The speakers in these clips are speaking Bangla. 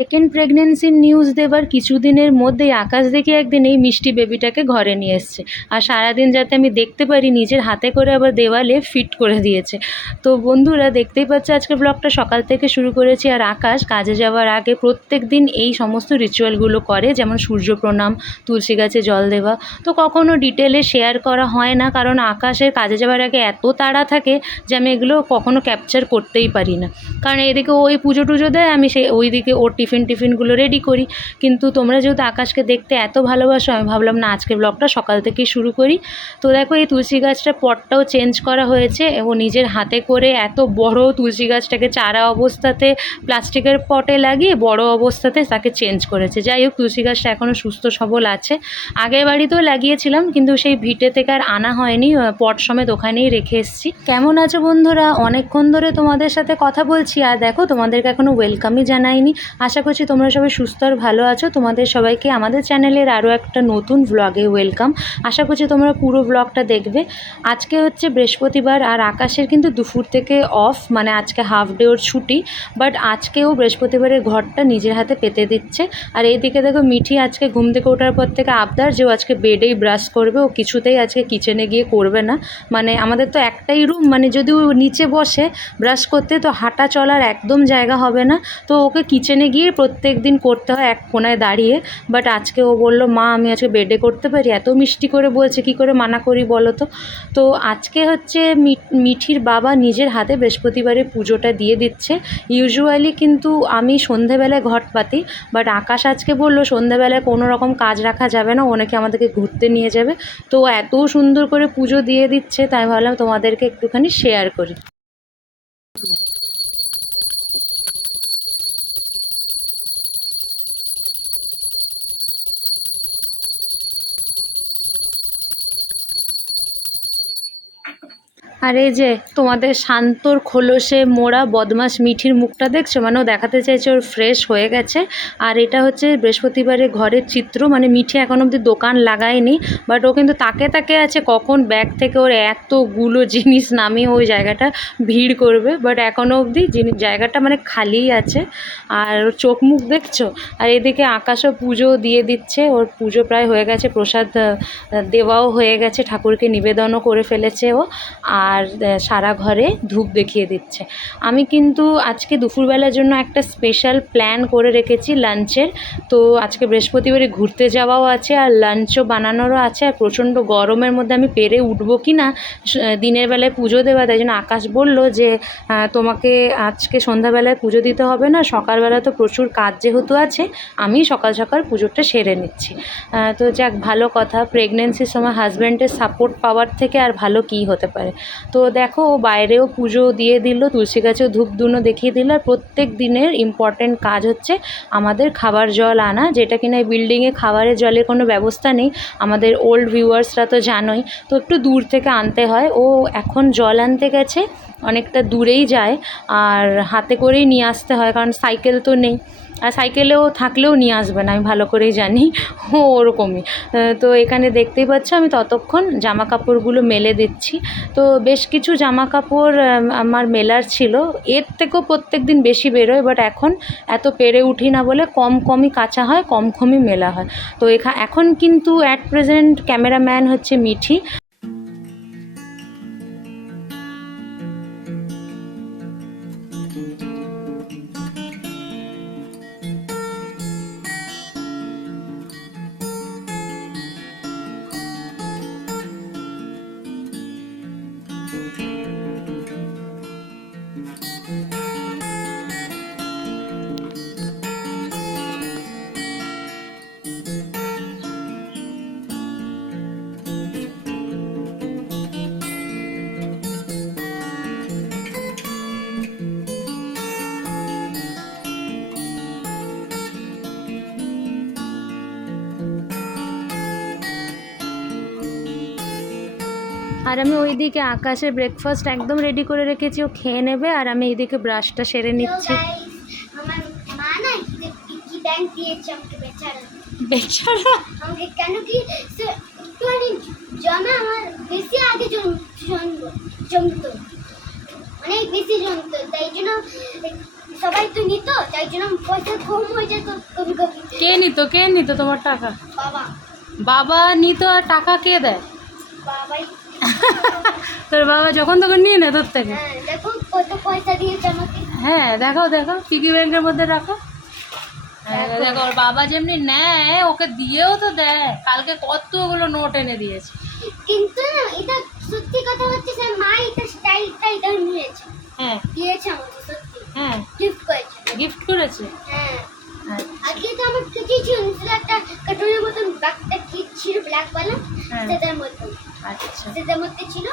সেকেন্ড প্রেগনেন্সির নিউজ দেবার কিছুদিনের মধ্যেই আকাশ দেখি একদিন এই মিষ্টি বেবিটাকে ঘরে নিয়ে এসছে, আর সারাদিন যাতে আমি দেখতে পারি নিজের হাতে করে আবার দেওয়ালে ফিট করে দিয়েছে। তো বন্ধুরা দেখতেই পাচ্ছে আজকের ব্লগটা সকাল থেকে শুরু করেছি, আর আকাশ কাজে যাওয়ার আগে প্রত্যেক দিন এই সমস্ত রিচুয়ালগুলো করে, যেমন সূর্য প্রণাম, তুলসী গাছে জল দেওয়া। তো কখনো ডিটেলে শেয়ার করা হয় না, কারণ আকাশের কাজে যাওয়ার আগে এত তাড়া থাকে যে আমি এগুলো কখনো ক্যাপচার করতেই পারি না। কারণ এদিকে ওই পুজো টুজো দেয়, আমি সেই ওইদিকে ওর টিফিনগুলো রেডি করি। কিন্তু তোমরা যেহেতু আকাশকে দেখতে এত ভালোবাসো, আমি ভাবলাম না আজকের ব্লগটা সকাল থেকেই শুরু করি। তো দেখো এই তুলসী গাছটার পটটাও চেঞ্জ করা হয়েছে, ও নিজের হাতে করে এত বড় তুলসী গাছটাকে চারা অবস্থাতে প্লাস্টিকের পটে লাগিয়ে বড় অবস্থাতে তাকে চেঞ্জ করেছে। যাই হোক, তুলসী গাছটা এখনও সুস্থ সবল আছে। আগের বাড়িতেও লাগিয়েছিলাম, কিন্তু সেই ভিটে থেকে আর আনা হয়নি, পট সমেত ওখানেই রেখে এসেছি। কেমন আছো বন্ধুরা? অনেকক্ষণ ধরে তোমাদের সাথে কথা বলছি, আর দেখো তোমাদেরকে এখনও ওয়েলকামই জানাইনি। আশা করছি তোমরা সবাই সুস্থ আর ভালো আছো। তোমাদের সবাইকে আমাদের চ্যানেলের আরও একটা নতুন ব্লগে ওয়েলকাম। আশা করছি তোমরা পুরো ব্লগটা দেখবে। আজকে হচ্ছে বৃহস্পতিবার, আর আকাশের কিন্তু দুপুর থেকে অফ, মানে আজকে হাফ ডে ওর ছুটি। বাট আজকেও বৃহস্পতিবারের ঘরটা নিজের হাতে পেতে দিচ্ছে। আর এইদিকে দেখো মিঠি আজকে ঘুম থেকে ওঠার পর থেকে আবদার যে ও আজকে বেডেই ব্রাশ করবে, ও কিছুতেই আজকে কিচেনে গিয়ে করবে না। মানে আমাদের তো একটাই রুম, মানে যদি ও নিচে বসে ব্রাশ করতে তো হাঁটা চলার একদম জায়গা হবে না। তো ওকে কিচেনে গিয়ে প্রত্যেক দিন করতে হয় এক কোনায় দাঁড়িয়ে। বাট আজকে ও বলল, মা আমি আজকে বেডে করতে পারি। এত মিষ্টি করে বলছে, কি করে মানা করি বলো তো। তো আজকে হচ্ছে মিঠির বাবা নিজের হাতে বৃহস্পতিবারে পুজোটা দিয়ে দিচ্ছে। ইউজুয়ালি কিন্তু আমি সন্ধেবেলায় ঘট পাতি, বাট আকাশ আজকে বললো সন্ধেবেলায় কোনো রকম কাজ রাখা যাবে না, ওনাকে আমাদেরকে ঘুরতে নিয়ে যাবে। তো এত সুন্দর করে পুজো দিয়ে দিচ্ছে, তাই ভাবলাম তোমাদেরকে একটুখানি শেয়ার করি। আর এই যে তোমাদের শান্তর খোলসে মোড়া বদমাস মিঠির মুখটা দেখছো, মানে ও দেখাতে চাইছে ওর ফ্রেশ হয়ে গেছে। আর এটা হচ্ছে বৃহস্পতিবারে ঘরের চিত্র, মানে মিঠি এখন অবধি দোকান লাগায়নি, বাট ও কিন্তু তাকে তাকে আছে কখন ব্যাগ থেকে ওর এতগুলো জিনিস নামিয়ে ওই জায়গাটা ভিড় করবে। বাট এখনও অবধি জায়গাটা মানে খালিই আছে। আর ওর চোখ মুখ দেখছো। আর এদিকে আকাশও পুজো দিয়ে দিচ্ছে, ওর পুজো প্রায় হয়ে গেছে, প্রসাদ দেওয়াও হয়ে গেছে, ঠাকুরকে নিবেদনও করে ফেলেছে ও। আর সারা ঘরে ধূপ দেখিয়ে দিচ্ছে। আমি কিন্তু আজকে দুপুরবেলার জন্য একটা স্পেশাল প্ল্যান করে রেখেছি লাঞ্চের। তো আজকে বৃহস্পতিবারে ঘুরতে যাওয়াও আছে, আর লাঞ্চও বানানোরও আছে। আর প্রচণ্ড গরমের মধ্যে আমি পেরে উঠবো কি না দিনের বেলায় পুজো দেওয়া, তাই জন্য আকাশ বলল যে তোমাকে আজকে সন্ধ্যাবেলায় পুজো দিতে হবে না, সকালবেলা তো প্রচুর কাজ যেহেতু আছে, আমি সকাল সকাল পুজোটা সেরে নিচ্ছি। তো যাক, ভালো কথা। প্রেগনেন্সির সময় হাজব্যান্ডের সাপোর্ট পাওয়ার থেকে আর ভালো কী হতে পারে। তো দেখো ও বাইরেও পুজো দিয়ে দিল, তুলসী গাছেও ধূপ ধুনো দেখিয়ে দিল। আর প্রত্যেক দিনের ইম্পর্ট্যান্ট কাজ হচ্ছে আমাদের খাবার জল আনা, যেটা কিনা এই বিল্ডিংয়ে খাবারের জলের কোনো ব্যবস্থা নেই। আমাদের ওল্ড ভিউয়ার্সরা তো জানোই, তো একটু দূর থেকে আনতে হয়। ও এখন জল আনতে গেছে, অনেকটা দূরেই যায়, আর হাতে করেই নিয়ে আসতে হয়, কারণ সাইকেল তো নেই। আর সাইকেলেও থাকলেও নিয়ে আসবে না, আমি ভালো করেই জানি, ও ওরকমই। তো এখানে দেখতেই পাচ্ছ আমি ততক্ষণ জামা কাপড়গুলো মেলে দিচ্ছি। তো বেশ কিছু জামা কাপড় আমার মেলার ছিল, এর থেকেও প্রত্যেক দিন বেশি বেরোয়, বাট এখন এত পেরে উঠি না বলে কমই কাচা হয়, কমই মেলা হয়। তো এখন কিন্তু অ্যাট প্রেজেন্ট ক্যামেরাম্যান হচ্ছে মিঠি। আর আমি ওইদিকে আকাশের ব্রেকফাস্ট একদম রেডি করে রেখেছি, ও খেয়ে নেবে। আর আমি এইদিকে ব্রাশটা সেরে নিচ্ছি। আমার মা না কি ব্যাংক দিয়েছে আমাকে, বেচারা বেচারা আমাকে, কেন কি একটুখানি জমা আমার বেশি আগে জমতো, অনেক বেশি জমতো, তাই জন্য সবাই তো নিত, তাই জন্য পয়সা কম হয়ে যেত কবি কবি। কে নিত তোমার টাকা? বাবা বাবা নিত, আর টাকা কে দেয়? বাবাই। তোর বাবা যখন তখন নিয়ে নেয় তোর থেকে? হ্যাঁ, দেখো কত পয়সা দিয়েছে আমাকে। হ্যাঁ দেখাও দেখাও, পিগি ব্যাংকের মধ্যে রাখো। হ্যাঁ দেখো, ওর বাবা যেমনি নেয় ওকে দিয়েও তো দেয়। কালকে কতগুলো নোট এনে দিয়েছে। কিন্তু না, এটা সত্যি কথা হচ্ছে যে মা এটা স্টাইলটা এটা নিয়েছে, হ্যাঁ দিয়েছে আমাকে সত্যি, হ্যাঁ, গিফট করেছে। গিফট করেছে। হ্যাঁ, আচ্ছা। আগে তো আমার কিছুই ছিল না, শুধু একটা কার্টুনের মতন ব্যাগটা কি ছিল ব্ল্যাক ওয়ালা, হ্যাঁ। সেটার মধ্যে আচ্ছা সেটার মধ্যে ছিল।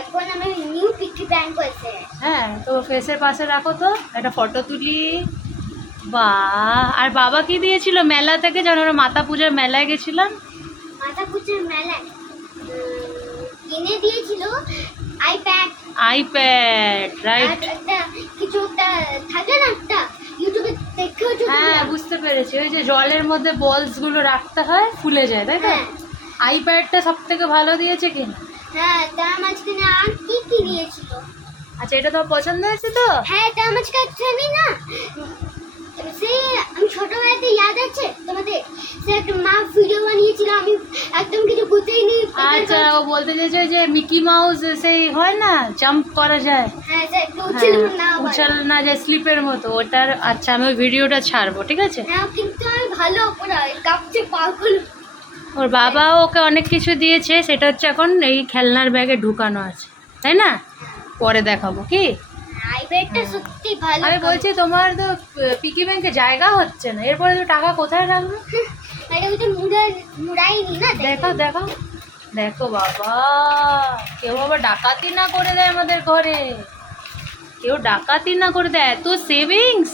এখন আমি নিউ পিকি ব্যাংক হয়েছে। হ্যাঁ, তো ফেসের পাশে রাখো তো, একটা ফটো তুলি। বাহ! আর বাবা কি দিয়েছিল মেলা থেকে? যেন আমরা মাতা পূজার মেলায় গেছিলাম, মাথা পুজোর মেলায় কিনে দিয়েছিল আইপ্যাড, আইপ্যাড, আর রাইট। একটা কিছু একটা থাকে না, একটা ইউটিউবে দেখেও যদি হ্যাঁ বুঝতে পেরেছি, ওই যে জলের মধ্যে বলস গুলো রাখতে হয়, ফুলে যায়, তাই তো? হ্যাঁ আইপ্যাডটা সব থেকে ভালো দিয়েছে কিনা? হ্যাঁ, তার মাঝখানে আর কি কি দিয়েছিল। আচ্ছা, এটা তোমার পছন্দ হয়েছে তো? হ্যাঁ, তার মাঝখানে আমি না সেই আমি ছোটবেলাতে ইয়াদ আছে তোমাদের, সে একটা মা ভিডিও বানিয়েছিল, আমি একদম কিছু বুঝতেই নি। আচ্ছা, ও বলতে চাইছে যে মিকি মাউস সেই হয় না, জাম্প করা যায়, হ্যাঁ, সে একটু হ্যাঁ, উচ্ছিল না আবার। উছাল না যায় স্লিপের মতো ওটার। আচ্ছা, আমি ওই ভিডিওটা ছাড়বো, ঠিক আছে? হ্যাঁ, কিন্তু আমি ভালো পুরো কাঁপছে পাগল। ওর বাবাও ওকে অনেক কিছু দিয়েছে, সেটা হচ্ছে এখন এই খেলনার ব্যাগে ঢুকানো আছে, তাই না? পরে দেখাবো কি। আইপ্যাডটা সত্যি ভালো। আমি বলছি তোমার তো পিকি ব্যাংকে জায়গা হচ্ছে না, এরপরে তো টাকা কোথায় রাখবে? মানে ওই যে মুড়াইনি না, দেখো দেখো দেখো, বাবা কেউ আবার ডাকাতি না করে দেয় আমাদের ঘরে, কেউ ডাকাতি না করে দেয়। এত সেভিংস,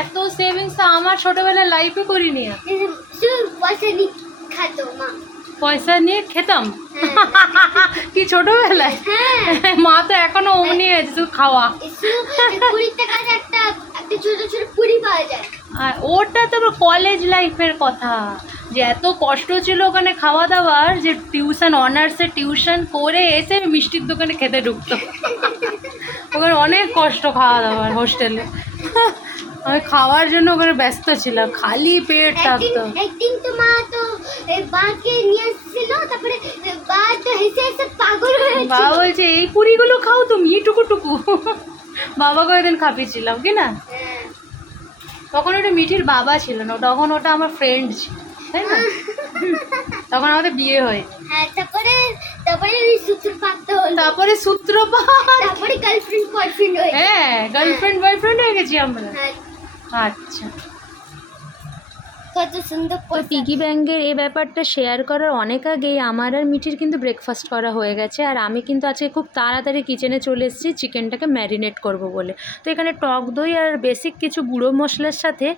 এত সেভিংস তো আমার ছোটবেলায় লাইফে করিনি আমি। শুধু পয়সা নি খাতো মা। পয়সা নিয়ে খেতাম হ্যাঁ। কি ছোটবেলায়? হ্যাঁ, মা তো এখনো অমনি আছে, শুধু খাওয়া। শুধু 20 টাকার একটা একটা ছোট ছোট পুরি পাওয়া যায়। আর ওটা তো কলেজ লাইফের কথা, যে এত কষ্ট ছিল ওখানে খাওয়া দাওয়ার, যে টিউশন, অনার্সে টিউশন করে এসে আমি মিষ্টির দোকানে খেতে ঢুকতো। ওখানে অনেক কষ্ট খাওয়া দাওয়ার হোস্টেলে। আমি খাওয়ার জন্য ওখানে ব্যস্ত ছিলাম, খালি পেট থাকতো। একদিন তো মা তো বাকে নিয়ে আসছিল, তারপরে বা তো হেসে হেসে পাগল হয়ে গেছে। বাবা বলছে এই পুরিগুলো খাও তুমি টুকু টুকু। বাবাকে ওই দিন খাপিয়েছিলাম কি না? হ্যাঁ। তখন ওটা মিঠির বাবা ছিল না, তখন ওটা আমার ফ্রেন্ড ছিল, তাই না? তখন আমাদের বিয়ে হয়নি। হ্যাঁ, তারপরে তারপরে ওই সূত্রপাত হলো, তারপরে সূত্রপাত। তারপরে গার্লফ্রেন্ড বয়ফ্রেন্ড হয়ে গেছে। হ্যাঁ, গার্লফ্রেন্ড বয়ফ্রেন্ড হয়ে গেছি আমরা। হ্যাঁ, আচ্ছা, কত সুন্দর তো পয়সা। পিগি ব্যাংকের এই ব্যাপারটা শেয়ার করার অনেক আগেই আমার আর মিঠির কিন্তু ব্রেকফাস্ট করা হয়ে গেছে, আর আমি কিন্তু আজকে খুব তাড়াতাড়ি কিচেনে চলে এসেছি চিকেনটাকে ম্যারিনেট করব বলে। তো এখানে টক দই আর বেসিক কিছু গুঁড়ো মশলার সাথে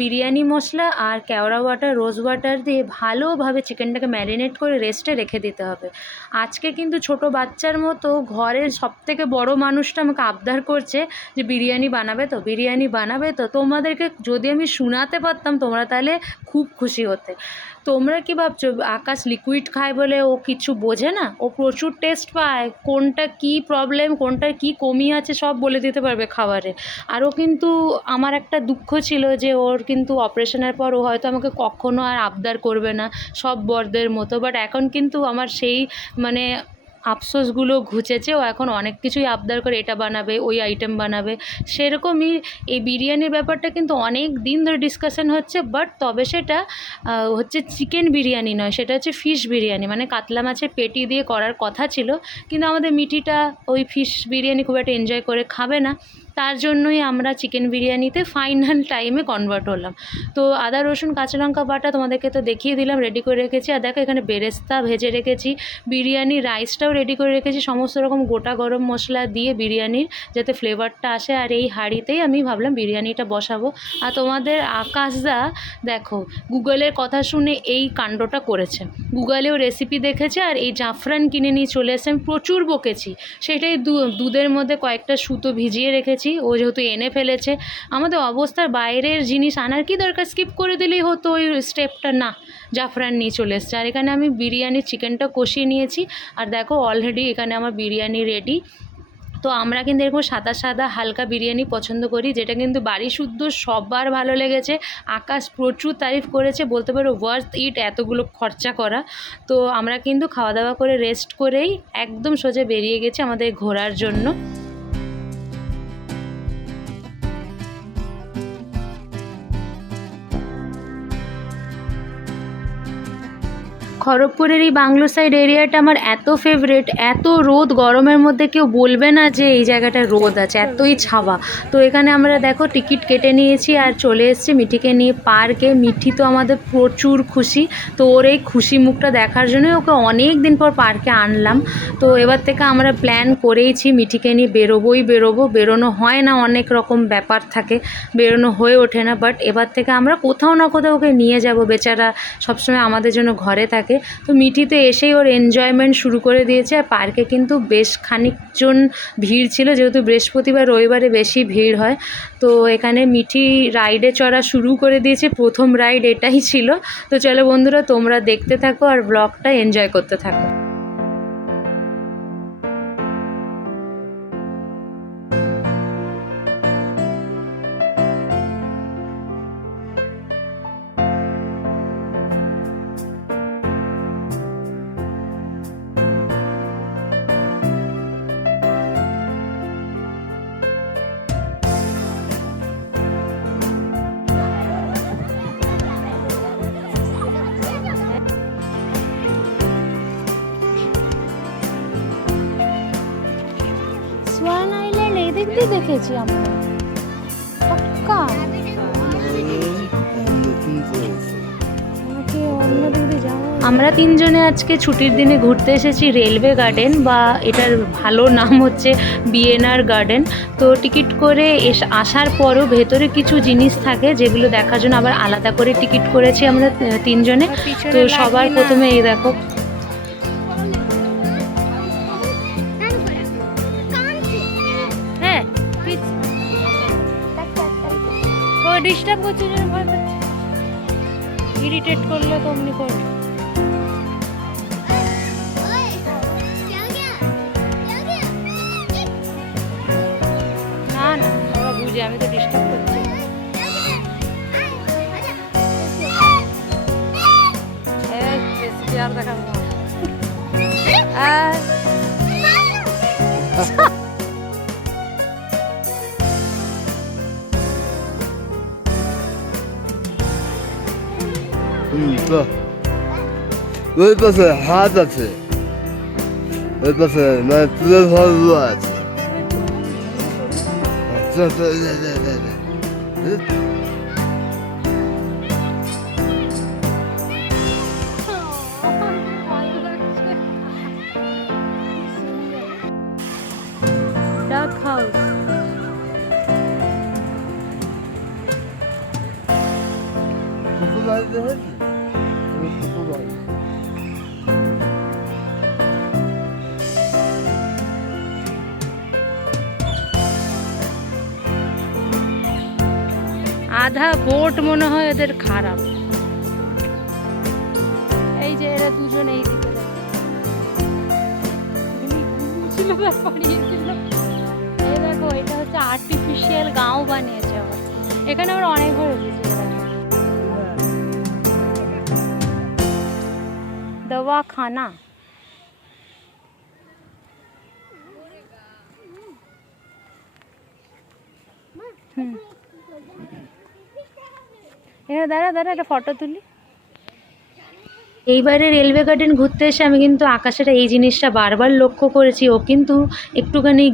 বিরিয়ানি মশলা আর কেওড়া ওয়াটার, রোজ ওয়াটার দিয়ে ভালোভাবে চিকেনটাকে ম্যারিনেট করে রেস্টে রেখে দিতে হবে। আজকে কিন্তু ছোট বাচ্চার মতো ঘরের সবথেকে বড় মানুষটা আমাকে আবদার করছে যে বিরিয়ানি বানাবে তো, বিরিয়ানি বানাবে তো। তোমাদেরকে যদি আমি শোনাতে পারতাম তোমরা তাহলে খুব খুশি হতে। তোমরা কি ভাবছো আকাশ লিকুইড খায় বলে ও কিছু বোঝে না? ও প্রচুর টেস্ট পায়, কোনটা কি প্রবলেম, কোনটার কি কমি আছে সব বলে দিতে পারবে খাবারে। আরও কিন্তু আমার একটা দুঃখ ছিল যে ওর কিন্তু অপারেশনের পর ও হয়তো আমাকে কখনো আর আবদার করবে না সব বরদের মতো, বাট এখন কিন্তু আমার সেই মানে আফসোসগুলো ঘুচেছে। ও এখন অনেক কিছুই আবদার করে, এটা বানাবে, ওই আইটেম বানাবে। সেরকমই এই বিরিয়ানির ব্যাপারটা কিন্তু অনেক দিন ধরে ডিসকাশন হচ্ছে, বাট তবে সেটা হচ্ছে চিকেন বিরিয়ানি নয়, সেটা হচ্ছে ফিশ বিরিয়ানি, মানে কাতলা মাছের পেটি দিয়ে করার কথা ছিল। কিন্তু আমাদের মিঠিটা ওই ফিশ বিরিয়ানি খুব একটা এনজয় করে খাবে না, তার জন্যই আমরা চিকেন বিরিয়ানিতে ফাইনাল টাইমে কনভার্ট হলাম। তো আদা রসুন কাঁচা লঙ্কা বাটা তোমাদেরকে তো দেখিয়ে দিলাম, রেডি করে রেখেছি। আর দেখো এখানে বেরেস্তা ভেজে রেখেছি, বিরিয়ানি রাইসটাও রেডি করে রেখেছি, সমস্ত রকম গোটা গরম মশলা দিয়ে বিরিয়ানির যাতে ফ্লেভারটা আসে। আর এই হাঁড়িতেই আমি ভাবলাম বিরিয়ানিটা বসাবো। আর তোমাদের আকাশদা দেখো গুগলের কথা শুনে এই কাণ্ডটা করেছে, গুগলেও রেসিপি দেখেছে আর এই জাফরান কিনে নিয়ে চলে এসে। আমি প্রচুর বকেছি, সেটাই দুধের মধ্যে কয়েকটা সুতো ভিজিয়ে রেখেছি, ও যেহেতু এনে ফেলেছে। আমাদের অবস্থার বাইরের জিনিস আনার কি দরকার, স্কিপ করে দিলেই হতো ওই স্টেপটা, না জাফরান নিয়ে চলে এসছে। আর এখানে আমি বিরিয়ানির চিকেনটা কষিয়ে নিয়েছি, আর দেখো অলরেডি এখানে আমার বিরিয়ানি রেডি। তো আমরা কিন্তু এরকম সাদা সাদা হালকা বিরিয়ানি পছন্দ করি, যেটা কিন্তু বাড়ি শুদ্ধ সবার ভালো লেগেছে। আকাশ প্রচুর তারিফ করেছে, বলতে পারো ওয়ার্থ ইট এতগুলো খরচা করা। তো আমরা কিন্তু খাওয়া দাওয়া করে রেস্ট করেই একদম সোজা বেরিয়ে গেছি আমাদের ঘোরার জন্য। খড়গপুরের এই বাংলো সাইড এরিয়াটা আমার এত ফেভারেট, এত রোদ, গরমের মধ্যে কেউ বলবে না যে এই জায়গাটা রোদ আছে, এতই ছাওয়া। তো এখানে আমরা দেখো টিকিট কেটে নিয়েছি আর চলে এসেছি মিঠিকে নিয়ে পার্কে। মিঠি তো আমাদের প্রচুর খুশি, তো ওর এই খুশি মুখটা দেখার জন্যই ওকে অনেক দিন পর পার্কে আনলাম। তো এবার থেকে আমরা প্ল্যান করেইছি মিঠিকে নিয়ে বেরোবো, বেরোনো হয় না, অনেক রকম ব্যাপার থাকে, বেরোনো হয়ে ওঠে না, বাট এবার থেকে আমরা কোথাও না কোথাও ওকে নিয়ে যাব। বেচারা সবসময় আমাদের জন্য ঘরে থাকে। তো মিঠিতে এসেই ওর এনজয়মেন্ট শুরু করে দিয়েছে। আর পার্কে কিন্তু বেশ খানিকজন ভিড় ছিল, যেহেতু বৃহস্পতিবার রবিবারে বেশি ভিড় হয়। তো এখানে মিঠি রাইডে চড়া শুরু করে দিয়েছে, প্রথম রাইড এটাই ছিল। তো চলো বন্ধুরা, তোমরা দেখতে থাকো আর ব্লগটা এনজয় করতে থাকো। সোয়ান আইল্যান্ড এই দিক দিয়ে দেখেছি আমরা, পাক্কা আমরা তিনজনে আজকে ছুটির দিনে ঘুরতে এসেছি রেলওয়ে গার্ডেন, বা এটার ভালো নাম হচ্ছে বিএনআর গার্ডেন। তো টিকিট করে আসার পরও ভেতরে কিছু জিনিস থাকে যেগুলো দেখার জন্য আবার আলাদা করে টিকিট করেছি আমরা তিনজনে। তো সবার প্রথমে এই দেখো, হ্যাঁ ও ডিস্টার্ব করছে, ভয় পাচ্ছে, ইরিটেট করলে তো অমনি করবে। না না, ওরা বুঝে, আমি তো ডিস্টার্ব করছি। আর দেখাবো তো ওই পাশে হাত আছে, ওই পাশে মানে তুলে ধরলো আছে। ডাক হাউস, আধা বোট মনে হয় এদের খারাপ। এই যে এরা দুজন এই দিকে এই দেখো, এটা হচ্ছে আর্টিফিশিয়াল গাঁও বানিয়েছে আবার। এখানে আমরা অনেক ঘর এসেছি। দওয়াখানা, দাঁড়া একটা ফটো তুলি। এইবারে রেলওয়ে গার্ডেন ঘুরতে এসে আমি কিন্তু আকাশের এই জিনিসটা বারবার লক্ষ্য করেছি, ও কিন্তু একটুখানি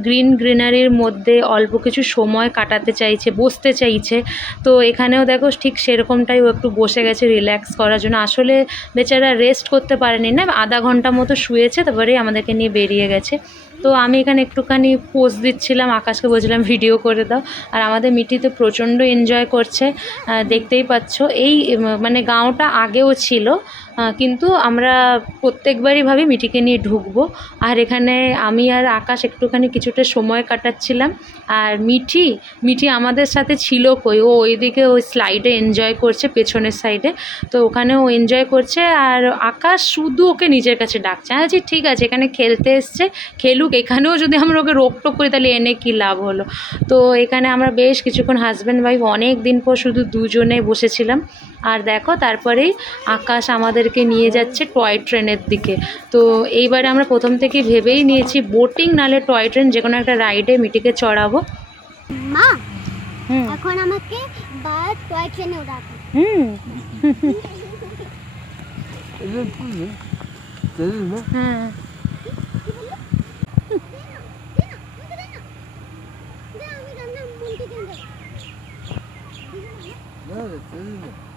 গ্রিনারির মধ্যে অল্প কিছু সময় কাটাতে চাইছে, বসতে চাইছে। তো এখানেও দেখো ঠিক সেরকমটাই, ও একটু বসে গেছে রিল্যাক্স করার জন্য। আসলে বেচারা রেস্ট করতে পারেনি না, আধা ঘন্টা মতো শুয়েছে, তারপরে আমাদেরকে নিয়ে বেরিয়ে গেছে। তো আমি এখানে একটুখানি পোজ দিচ্ছিলাম, আকাশকে বলছিলাম ভিডিও করে দাও। আর আমাদের মিঠি তো প্রচণ্ড এনজয় করছে, দেখতেই পাচ্ছ। এই মানে গাঁওটা আগেও ছিল, কিন্তু আমরা প্রত্যেকবারই ভাবি মিঠিকে নিয়ে ঢুকবো। আর এখানে আমি আর আকাশ একটুখানি কিছুটা সময় কাটাচ্ছিলাম। আর মিঠি আমাদের সাথে ছিল কই, ও ওইদিকে ওই স্লাইডে এনজয় করছে পেছনের সাইডে, তো ওখানে ও এনজয় করছে। আর আকাশ শুধু ওকে নিজের কাছে ডাকছে। আমি বলছি ঠিক আছে, এখানে খেলতে এসছে, খেলুক, এখানেও যদি আমরা ওকে রোকটোক করি তাহলে এনে কী লাভ হলো। তো এখানে আমরা বেশ কিছুক্ষণ হাজব্যান্ড ওয়াইফ অনেক দিন পর শুধু দুজনে বসেছিলাম। আর দেখো তারপরেই আকাশ আমাদেরকে নিয়ে যাচ্ছে টয় ট্রেনের দিকে। তো এইবারে আমরা প্রথম থেকে ভেবেই নিয়েছি বোটিং নালে টয় ট্রেন, যে কোনো একটা রাইডে মিটিকে চড়াবো। মা হুম এখন আমাকে বাস টয় ট্রেনে উঠাবে। হুম தெரியுமா হ্যাঁ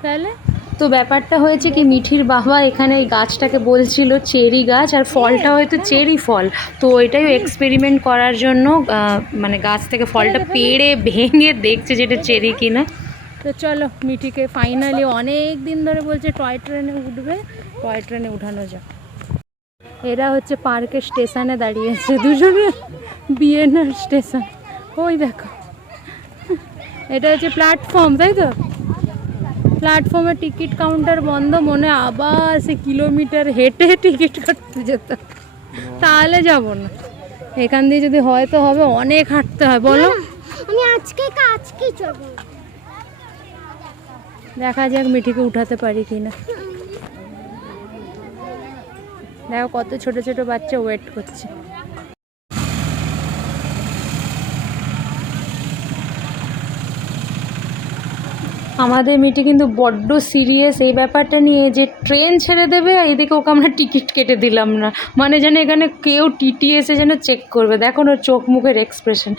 তাহলে তো ব্যাপারটা হয়েছে কি, মিঠির বাবা এখানে এই গাছটাকে বলছিল চেরি গাছ, আর ফলটা হয়তো চেরি ফল। তো এটাই এক্সপেরিমেন্ট করার জন্য মানে গাছ থেকে ফলটা পেড়ে ভেঙে দেখছে যেটা চেরি কিনা। তো চলো মিঠিকে ফাইনালি অনেক দিন ধরে বলছে টয় ট্রেনে উঠবে, টয় ট্রেনে উঠানো যাক। এরা হচ্ছে পার্কের স্টেশনে দাঁড়িয়েছে দুজনে, বিএনআর স্টেশন। ওই দেখো, এটা হচ্ছে প্ল্যাটফর্ম, তাই তো? প্ল্যাটফর্মে টিকিট কাউন্টার বন্ধ, মনে আবার সে কিলোমিটার হেঁটে টিকিট কাটতে যেত, তাহলে যাব না। এখান দিয়ে যদি হয় তো হবে, অনেক হাঁটতে হয় বলো। আমি আজকে চড়বো। দেখা যাক মিঠিকে উঠাতে পারি কিনা। দেখো কত ছোট ছোট বাচ্চা ওয়েট করছে। আমাদের মিটি কিন্তু বড্ড সিরিয়াস এই ব্যাপারটা নিয়ে, যে ট্রেন ছেড়ে দেবে আর এদিকে ওকে আমরা টিকিট কেটে দিলাম না, মানে যেন এখানে কেউ টিটি এসে যেন চেক করবে। দেখুন ওর চোখ মুখের এক্সপ্রেশন,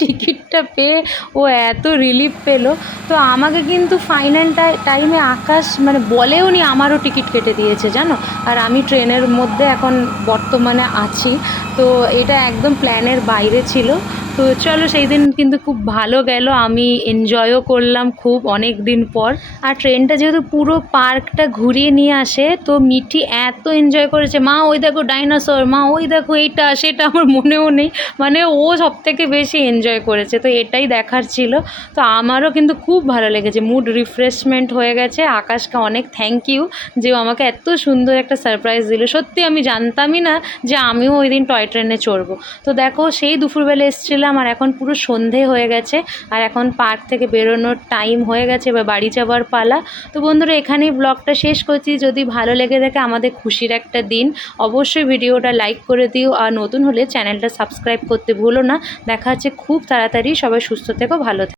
টিকিটটা পেয়ে ও এত রিলিফ পেলো। তো আমাকে কিন্তু ফাইনাল টাইমে আকাশ মানে বলেও নি আমারও টিকিট কেটে দিয়েছে জানো। আর আমি ট্রেনের মধ্যে এখন বর্তমানে আছি, তো এটা একদম প্ল্যানের বাইরে ছিল। তো চলো সেই দিন কিন্তু খুব ভালো গেল, আমি এনজয়ও করলাম খুব অনেক দিন পর। আর ট্রেনটা যেহেতু পুরো পার্কটা ঘুরিয়ে নিয়ে আসে, তো মিঠি এত এনজয় করেছে, মা ওই দেখো ডাইনোসর, মা ওই দেখো এইটা সেটা, আমার মনেও নেই, মানে ও সব থেকে বেশি এনজয় করেছে। তো এটাই দেখার ছিল। তো আমারও কিন্তু খুব ভালো লেগেছে, মুড রিফ্রেশমেন্ট হয়ে গেছে। আকাশকে অনেক থ্যাংক ইউ যে ও আমাকে এত সুন্দর একটা সারপ্রাইজ দিল। সত্যি আমি জানতামই না যে আমিও ওই দিন টয় ট্রেনে চড়বো। তো দেখো সেই দুপুরবেলা এসেছিলাম, আর এখন পুরো সন্ধে হয়ে গেছে, আর এখন পার্ক থেকে বেরোনোর টাইম হয়ে গেছে, এবার বাড়ি যাবার পালা। তো বন্ধুরা এখানেই ব্লগটা শেষ করছি। যদি ভালো লেগে থাকে, আমাদের খুশির একটা দিন, অবশ্যই ভিডিওটা লাইক করে দিও, আর নতুন হলে চ্যানেলটা সাবস্ক্রাইব করতে ভুলো না। দেখা হচ্ছে খুব তাড়াতাড়ি, সবাই সুস্থ থেকো, ভালো থেকো।